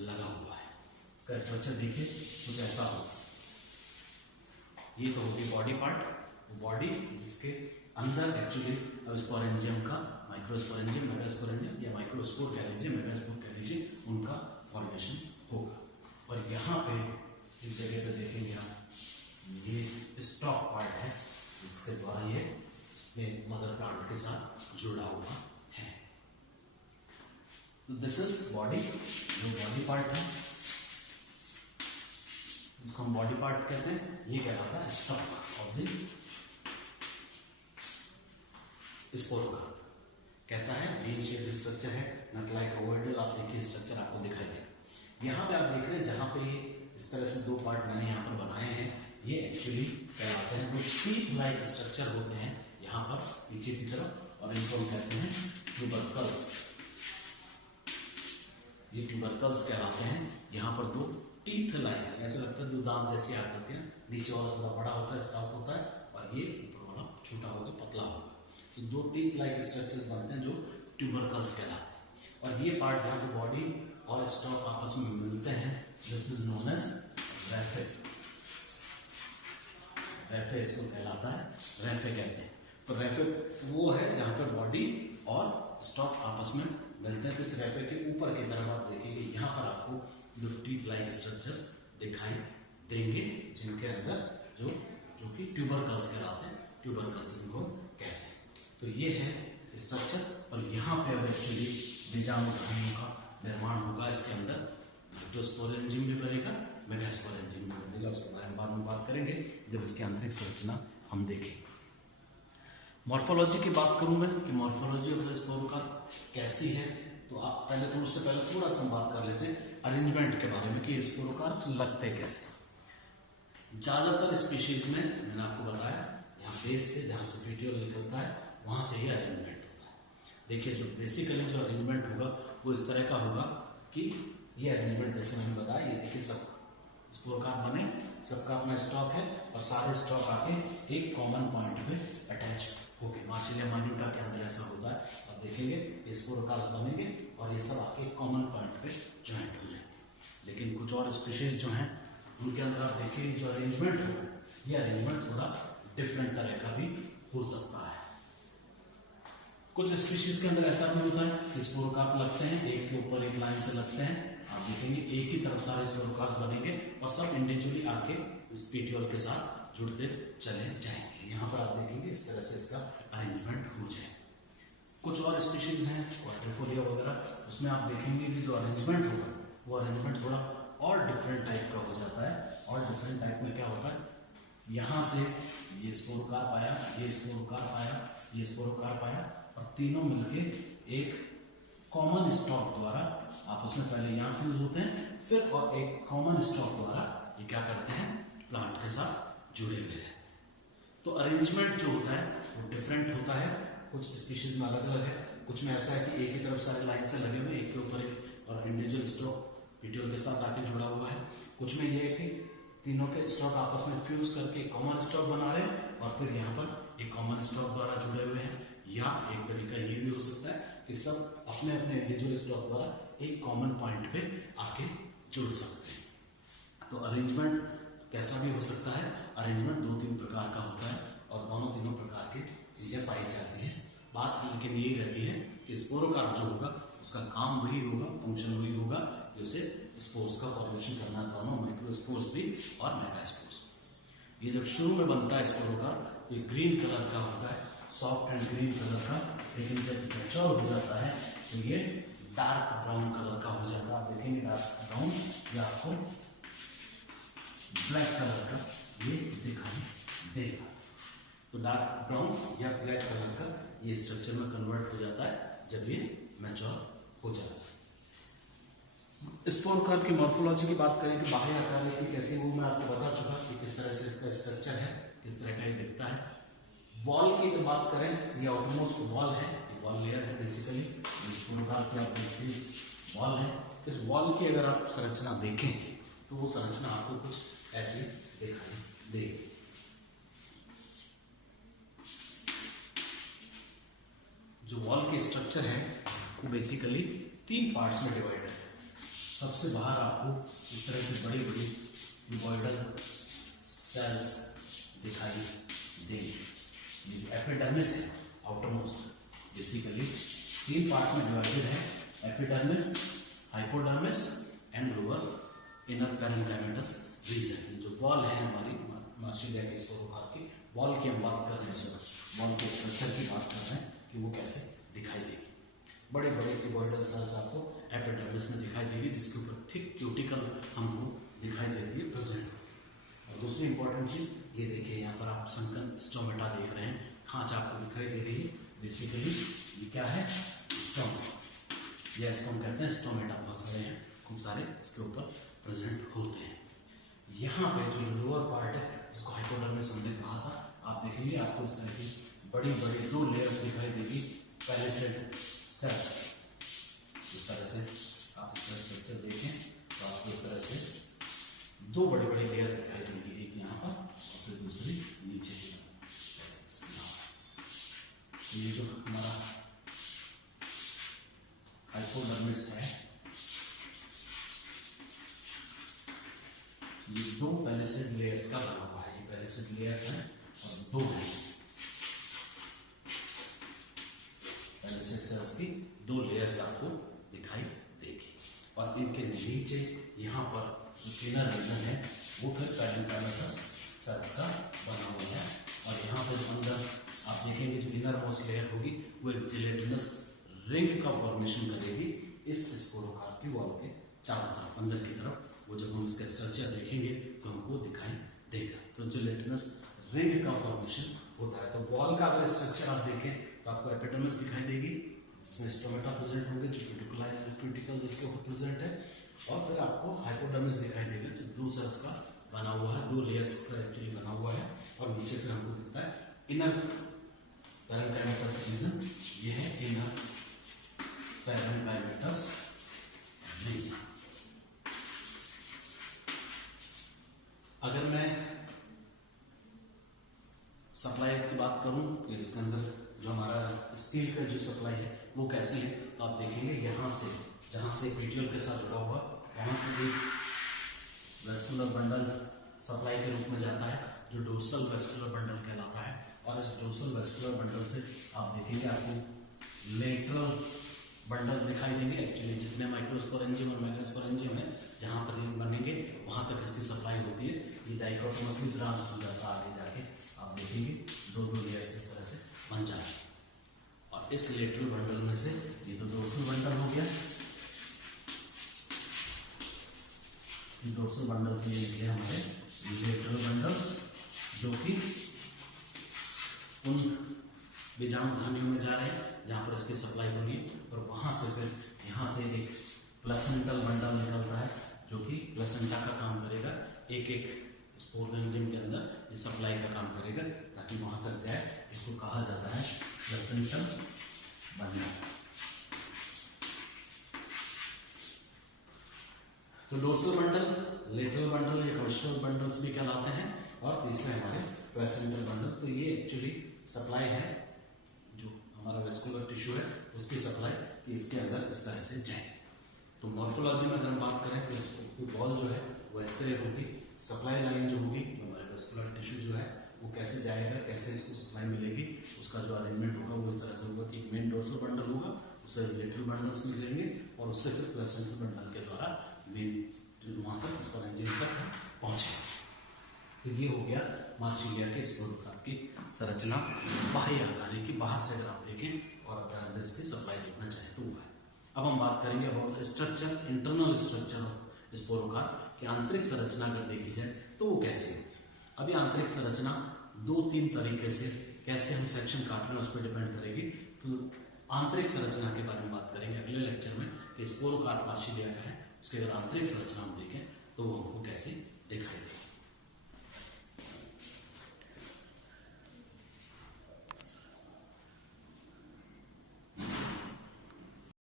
लगा हुआ है। इसका स्ट्रक्चर देखिए कुछ ऐसा होगा। ये तो होगी बॉडी पार्ट, बॉडी जिसके अंदर एक्चुअली अब स्पोरेंजियम का माइक्रोस्पोरेंजियम, मेगास्पोरेंजियम या माइक्रोस्पोर कह लीजिए, मेगास्पोर कह लीजिए, उनका फॉर्मेशन होगा। और यहाँ पे इस जगह पे देखेंगे आप, ये स्टॉक पार्ट है जिसके द्वारा ये इसमें मदर प्लांट के साथ जुड़ा हुआ है। तो दिस इज बॉडी, जो बॉडी पार्ट है इसको हम बॉडी पार्ट कहते हैं। ये कहलाता है स्टॉक ऑफ द स्पोरोकार्प। कैसा है? ग्रीन शेड स्ट्रक्चर है, नट लाइक ओवरडेल। आप देखिए स्ट्रक्चर आपको दिखाई दे। यहाँ पे आप देख रहे हैं जहां पे ये इस तरह से दो पार्ट मैंने यहाँ पर बनाए हैं, ये एक्चुअली कहलाते हैं वो टीथ लाइक स्ट्रक्चर होते हैं यहाँ पर पीछे की तरफ, और इनको हम कहते हैं ट्यूबरकल्स। ये ट्यूबरकल्स कहलाते हैं। यहाँ पर दो टीथ लाइक, ऐसा लगता है दो दांत जैसी आकृतियां, नीचे वाला थोड़ा बड़ा होता है, स्टॉक होता है, और ये ऊपर वाला छोटा होगा, पतला होगा। तो दो टीथ लाइक स्ट्रक्चर बनते हैं जो ट्यूबरकल्स कहलाते हैं। और ये पार्ट जहाँ पे बॉडी और स्टॉक आपस में मिलते हैं, दिस इज नोन एज रैफे। रैफे इसको कहलाता है, रैफे कहते हैं। तो रैफे वो है जहाँ पे बॉडी और स्टॉक आपस में मिलते हैं। तो इस रैफे के ऊपर की तरफ आप देखेंगे, यहाँ पर आपको जो टीथ लाइक स्ट्रक्चर्स दिखाई देंगे, जिनके अंदर जो कि ट्यूबरकल्स कहलाते हैं, ट्यूबरकल्स इनको कहते हैं। तो ये है स्ट्रक्चर। और यहाँ पे अब एक्चुअली बीजाणुधानियों का निर्माण होगा। इसके अंदर जो स्पोरेंजियम भी बनेगा, मेगास्पोरेंजियम भी बनेगा। उसके बारे में बाद में बात करेंगे जब इसकी आंतरिक संरचना हम देखेंगे। मॉर्फोलॉजी की बात करूं मैं कि मॉर्फोलॉजी ऑफ द स्पोरोकार्प कैसी है, तो आप पहले तो उससे पहले थोड़ा सा बात कर लेते हैं अरेंजमेंट के बारे में कि स्पोरोकार्प लगते कैसे। ज्यादातर स्पीशीज में मैंने आपको बताया, यहाँ बेस से जहाँ से पेटियोल निकलता है वहां से ही अरेंजमेंट होता है। देखिए जो बेसिकली जो अरेंजमेंट होगा वो इस तरह का होगा कि ये अरेंजमेंट जैसे मैंने बताया, ये देखिए सब स्पोरोकार्प बने, सबका अपना स्टॉक है और सारे स्टॉक आके एक कॉमन पॉइंट पे अटैच हो गए। मार्सिलिया माइन्यूटा के अंदर ऐसा होता है। आप देखेंगे ये स्पोरोकार्प बनेंगे और ये सब आके एक कॉमन पॉइंट पे ज्वाइंट हो जाएंगे। लेकिन कुछ और स्पीशीज जो हैं उनके अंदर आप देखिए जो अरेंजमेंट होगा, ये अरेंजमेंट थोड़ा डिफरेंट तरह का भी हो सकता है। कुछ स्पीशीज के अंदर ऐसा भी होता है कि स्पोरोकार्प लगते हैं, एक के ऊपर एक लाइन से लगते हैं। आप देखेंगे एक ही तरफ सारे स्पोरोकार्प बनेंगे और सब इंडिविजुअली आके इस पेटियोल के साथ जुड़ते चले जाएंगे। यहाँ पर आप देखेंगे इस तरह से इसका अरेंजमेंट हो जाए। कुछ और स्पीशीज हैं क्वाड्रिफोलिया वगैरह, उसमें आप देखेंगे कि जो अरेंजमेंट होगा वो अरेंजमेंट थोड़ा और डिफरेंट टाइप का हो जाता है। और डिफरेंट टाइप में क्या होता है, यहाँ से ये स्पोरोकार्प आया, ये स्पोरोकार्प आया, ये स्पोरोकार्प आया, और तीनों मिलके एक कॉमन स्टॉक द्वारा आपस में पहले यहाँ फ्यूज होते हैं, फिर और एक कॉमन स्टॉक द्वारा ये क्या करते हैं, प्लांट के साथ जुड़े हुए रहते हैं। तो अरेंजमेंट जो होता है वो डिफरेंट होता है। कुछ स्पीशीज में अलग अलग है, कुछ में ऐसा है कि एक ही तरफ सारे लाइन से लगे हुए, एक के ऊपर एक, और इंडिविजुअल स्टॉक पेटियोल के साथ आके जुड़ा हुआ है। कुछ में ये है कि तीनों के स्टॉक आपस में फ्यूज करके कॉमन स्टॉक बना रहे हैं और फिर यहाँ पर एक कॉमन स्टॉक द्वारा जुड़े हुए हैं। या एक तरीका ये भी हो सकता है कि सब अपने अपने इंडिविजुअल स्टॉक द्वारा एक कॉमन पॉइंट पे आके जुड़ सकते हैं। तो अरेंजमेंट कैसा भी हो सकता है। अरेंजमेंट दो तीन प्रकार का होता है और दोनों तीनों प्रकार की चीजें पाई जाती हैं। बात लेकिन यही रहती है कि स्पोरोकार्प जो होगा उसका काम वही होगा, फंक्शन वही होगा, जैसे स्पोर्स का फॉर्मेशन करना, दोनों माइक्रोस्पोर्स भी और मेगास्पोर्स। ये जब शुरू में बनता है स्पोरोकार्प तो ये ग्रीन कलर का होता है, सॉफ्ट एंड ग्रीन कलर का। लेकिन जब मैच्योर हो जाता है तो ये डार्क ब्राउन कलर का हो जाता है। आप देखेंगे डार्क ब्राउन या आपको ब्लैक कलर का ये दिखाई देगा। तो डार्क ब्राउन या ब्लैक कलर का ये स्ट्रक्चर में कन्वर्ट हो जाता है जब ये मैच्योर हो जाता है। स्पोरोकार्प की मॉर्फोलॉजी की बात करें कि बाह्य आकार की कैसी, वो मैं आपको बता चुका कि किस तरह से इसका स्ट्रक्चर है, किस तरह का ये दिखता है। वॉल की तो बात करें, ये आउटमोस्ट वॉल है, वॉल लेयर है बेसिकली। स्पोरोकार्प की आप वॉल है। इस वॉल की अगर आप संरचना देखें तो वो संरचना आपको कुछ ऐसे दिखाई देगी। जो वॉल की स्ट्रक्चर है वो बेसिकली तीन पार्ट्स में डिवाइडेड है। सबसे बाहर आपको इस तरह से बड़ी बड़ी क्यूबॉइडल सेल्स दिखाई देंगी। एपिडर्मिस है आउटर मोस्ट, बेसिकली 3 पार्ट में डिवाइडेड है, epidermis, hypodermis and lower inner parenchymatous region. जो वॉल है हमारी मार्सिलिया के स्पोरोकार की, वॉल की हम बात कर रहे हैं, वॉल के स्ट्रक्चर की बात कर रहे हैं कि वो कैसे दिखाई देगी। बड़े बड़े क्यूबॉइडल सेल्स आपको एपिडर्मिस में दिखाई देगी, जिसके ऊपर थिक क्यूटिकल हमको दिखाई देती है, प्रेजेंट होती है। और दूसरी इंपॉर्टेंट चीज ये देखिए, यहाँ पर आप संकन स्टोमेटा देख रहे हैं, खांच आपको दिखाई दे रही है। बेसिकली ये क्या है, स्टोमेटा, या इसको हम कहते हैं स्टोमेटा, बहुत सारे हैं, खूब सारे इसके ऊपर प्रेजेंट होते हैं। यहाँ पे जो लोअर पार्ट है जिसको हाइपोडर्मिस हमने कहा था, आप देखेंगे आपको इस तरह की बड़ी बड़ी 2 लेयर्स दिखाई देगी पैलिसेड सेल्स। इस तरह से आप इसका स्ट्रक्चर देखें तो आपको इस तरह से 2 बड़ी बड़ी लेयर्स दिखाई देंगी, एक यहाँ पर और फिर दूसरी नीचे। तो ये जो हमारा हाइपोडर्मिस है, ये 2 पैलिसेड लेयर्स का बना हुआ है। ये पैलिसेड लेयर्स हैं और 2 हैं, पैलिसेड सेल्स की 2 लेयर्स आपको दिखाई देगी। और इनके नीचे यहाँ पर जो इनर रीजन है वो फिर पैरेन्काइमेटस सेल्स का बना हुआ है। और यहाँ पर अंदर आप देखेंगे जो इनर मोस्ट लेयर होगी वो एक जिलेटिनस रिंग का फॉर्मेशन करेगी इस स्पोरोकार की वॉल के चारों तरफ, अंदर की तरफ। वो जब हम इसका स्ट्रक्चर देखेंगे तो हमको दिखाई देगा। तो जिलेटिनस रिंग का फॉर्मेशन होता है। तो वॉल का अगर स्ट्रक्चर आप देखें तो आपको एपिडर्मिस दिखाई देगी, जिसमें स्टोमेटा प्रेजेंट होंगे, जो क्यूटिकल जिसके ऊपर प्रेजेंट है। और फिर आपको हाइपोडर्मिस दिखाई देगा, जो 2 सेल्स का बना हुआ है, 2 लेयर्स का एक्चुअली बना हुआ है। और नीचे फिर हमको दिखता है इनर पैरेन्काइमेटस रीजन, ये है इनर पैरेन्काइमेटस रीजन। अगर मैं सप्लाई की बात करूं कि इसके अंदर जो हमारा स्टील का जो सप्लाई है वो कैसी है, तो आप देखेंगे यहाँ से, जहाँ से पीटीओल के साथ जुड़ा हुआ, वहाँ से एक वेस्कुलर बंडल सप्लाई के रूप में जाता है, जो डोर्सल वेस्कुलर बंडल कहलाता है। और इस डोर्सल वेस्कुलर बंडल से आप देखेंगे आपको लेटरल बंडल दिखाई देंगे। एक्चुअली जितने माइक्रोस्पोरेंजियम और मैक्रोस्पोरेंजियम है जहाँ पर ये बनेंगे वहाँ तक इसकी सप्लाई होती है। ये डाइकोटोमसली ब्रांच हो जाता है, आगे जाके आप देखेंगे 2 लेयर्स इस तरह से बन जाते हैं। और इस लेटरल बंडल में से ये तो डोर्सल बंडल हो गया, डोर्सल बंडल के लिए निकले हमारे लेटरल बंडल, जो कि उन बीजाणुधानियों में जा रहे हैं जहाँ पर इसकी सप्लाई होनी है। और वहाँ से फिर यहाँ से एक प्लेसेंटल बंडल निकलता है, जो कि प्लेसेंटा का काम करेगा, एक एक स्पोरेंजियम के अंदर ये सप्लाई का काम करेगा ताकि वहाँ तक जाए। इसको कहा जाता है प्लेसेंटल बंडल। तो डोर्सल बंडल, लेटरल बंडल या क्वेश्चनल बंडल्स भी कहलाते हैं। और तीसरे हमारे प्लेसेंटल बंडल। तो ये एक्चुअली सप्लाई है, जो हमारा वेस्कुलर टिश्यू है उसकी सप्लाई इसके अंदर इस तरह से जाए। तो मॉर्फोलॉजी में अगर हम बात करें तो इसको वॉल जो है वो इस तरह होगी, सप्लाई लाइन जो होगी, जो हमारे वेस्कुलर टिश्यू जो है वो कैसे जाएगा, कैसे इसको सप्लाई मिलेगी, उसका जो अरेंजमेंट होगा वो इस तरह से होगा कि मेन डोर्सल बंडल होगा, उससे लेटरल बंडल्स निकलेंगे और उससे फिर प्लेसेंटल बंडल के द्वारा मेन वहाँ तक स्पोरेंजियम तक पहुँचे। तो ये हो गया मार्सिलिया के स्पोरोकार की संरचना, बाह्य आकारी की, बाहर से अगर आप देखें और अगर इसकी सप्लाई देखना चाहें तो वो है। अब हम बात करेंगे about structure, internal structure of sporocarp की आंतरिक संरचना अगर देखी जाए तो वो कैसे होती है। अभी आंतरिक संरचना 2-3 तरीके से कैसे हम सेक्शन काट रहे हैं उस पर डिपेंड करेगी। तो आंतरिक संरचना के बारे में बात करेंगे अगले लेक्चर में कि स्पोरोकार मार्सिलिया का है, उसके अगर आंतरिक संरचना हम देखें